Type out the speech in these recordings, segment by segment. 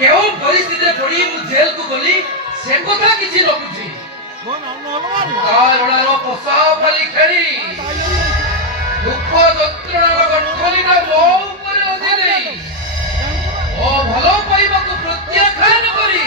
কেউ পরিস্থিতিতে পড়ি মু জেলକୁ গলি সে কথা কিছু ন বুঝি কারণার পোষা ফালি খেলি দুঃখ যন্ত্রণার গঠলিটা ମୋ ଉପରେ ଲଦି ଦେଇ ଓ ଭଲ ପାଇବାକୁ ପ୍ରତ୍ୟାଖ୍ୟାନ କରି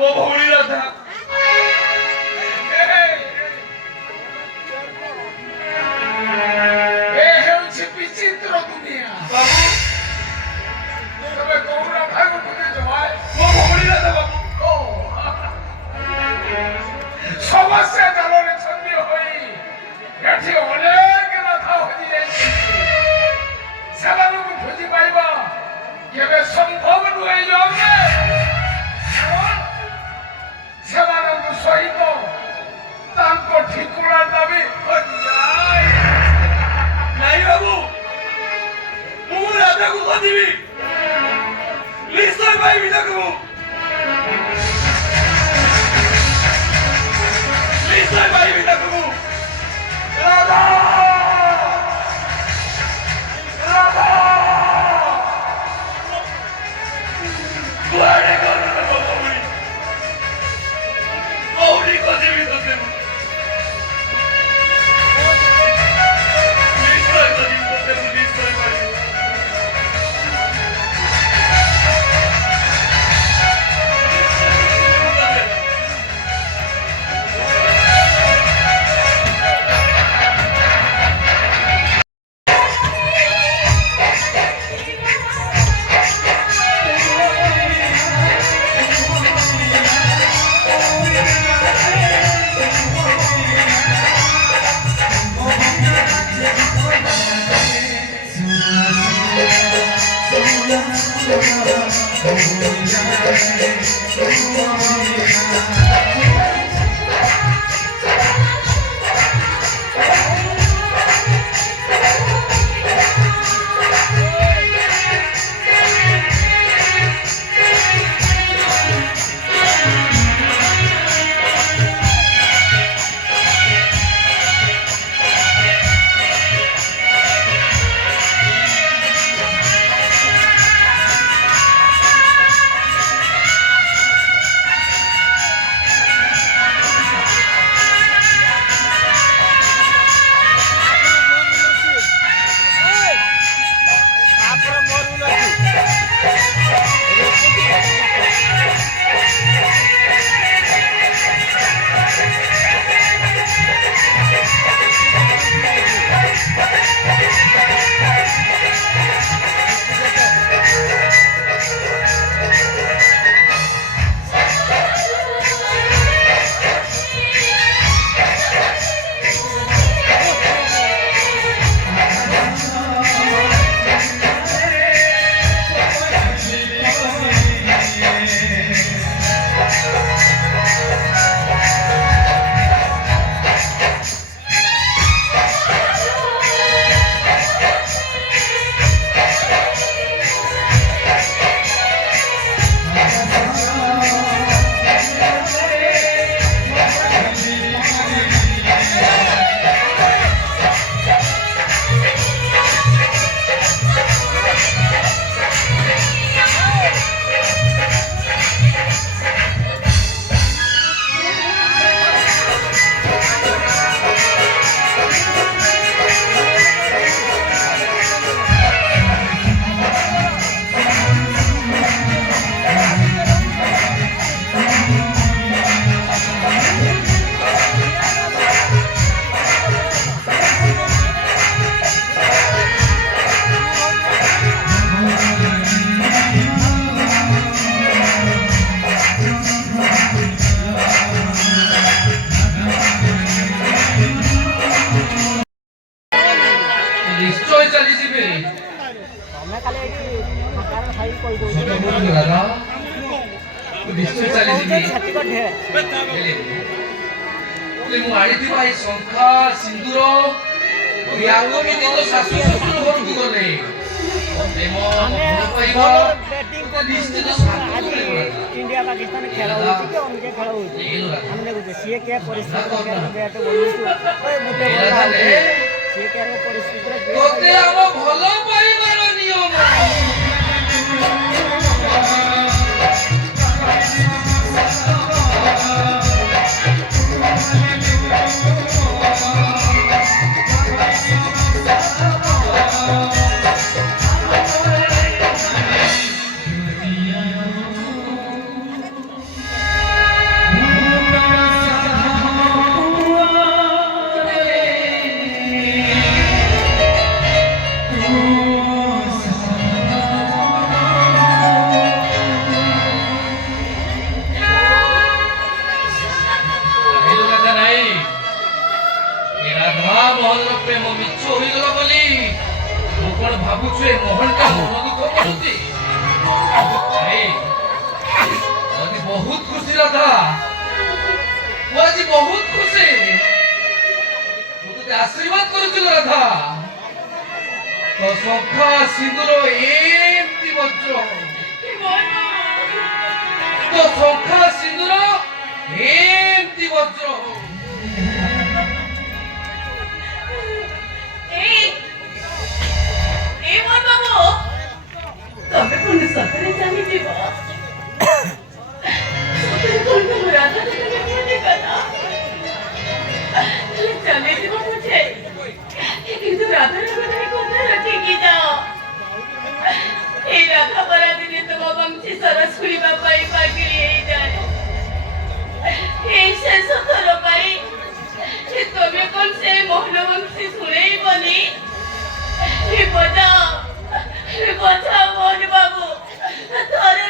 ମୋ ଭଉଣୀ ରାଧା ଏ ହେଉଛି ବିଚିତ୍ର ଦୁନିଆ। ବାବୁ ତମେ କୋଉ ରାଧାକୁ ବୁଝୁଛ ଭାଇ? ମୋ ଭଉଣୀ ରାଧା ବାବୁ ଓ ସମସ୍ୟା ଜାଲରେ ଛନ୍ଦି ହୋଇ ଏଠି ଅନେକ ରାଧା ହଜିଯାଇଛନ୍ତି। ସେମାନଙ୍କୁ ଖୋଜି ପାଇବା କେବେ ସମ୍ଭବ ନୁହେଁ ଜଣେ। ସେମାନଙ୍କ ସହିତ ତାଙ୍କ ଠିକଣାଟା ବି ହଜିଯାଏ। ନାଇଁ ବାବୁ ମୁଁ ରାଧାକୁ ଖୋଜିବି ନିଶ୍ଚୟ ପାଇବି ତାକୁ ମୁଁ ନିଶ୍ଚୟ ପାଇବି ତାକୁ ମୁଁ ରାଧା ରାଧା କୁଆଡ଼େ ଗଲ ମୋ ଭଉଣୀ ଭଉଣୀ ଖୋଜିବି ତତେ ମୁଁ ନିଶ୍ଚୟ ଖୋଜିବି ତତେ ମୁଁ ନିଶ୍ଚୟ ପାଇବି ନିଶ୍ଚୟ ଚାଲିଯିବେ ରାଧା ମୁଁ ନିଶ୍ଚୟ ଚାଲିଯିବି ହେଲେ ମୁଁ ଆଣିଥିବା ଏଇ ଶଙ୍ଖା ସିନ୍ଦୁର ୟାକୁ କେମିତି ତ ଶାଶୁ ଶ୍ୱଶୁର ଘରକୁ ଗଲେ ପ୍ରେମ ଭଲ ପାଇବା ନିଶ୍ଚିତ ଶାନ୍ତି ମିଳିବ इंडिया पाकिस्तान खेल होके खेल होती हम देखो सी के परिस्थिति बैट बोलुछु ओए मुटे सी के परिस्थिति ତୋତେ ଆମ ଭଲ ପାଇବାର ନିୟମ ଭାବୁଛୁ ଏ ମୋହନଟା ମନ ଦୁଃଖ କରୁଛି? ଆଜି ବହୁତ ଖୁସି ରାଧା, ମୁଁ ଆଜି ବହୁତ ଖୁସି। ମୁଁ ତତେ ଆଶୀର୍ବାଦ କରୁଛି ରାଧା, ତୋ ଶଙ୍ଖା ସିନ୍ଦୁର ଏମିତି ବଜ୍ର, ତୋ ଶଙ୍ଖା ସିନ୍ଦୁର ଏମିତି ବଜ୍ର। ତମେ କଣ ସତରେ ଚାଲିଯିବ? ସତରେ କଣ ତମ ରାଧା ଚାଲିଯିବ ବୁଝେ, କିନ୍ତୁ ରାଧାର କଥା କଥା ରଖିକି ଯାଅ। এই রাধা পরা দিনে তোমা বংশী সরস খুলিবা পাই পাগিলি ହେଇଯାଏ। এই শেষ থর পাই তুমি কোন সে মোহন বংশী শুনেইবনি? বজাও বজাও মোহন বাবু, থরে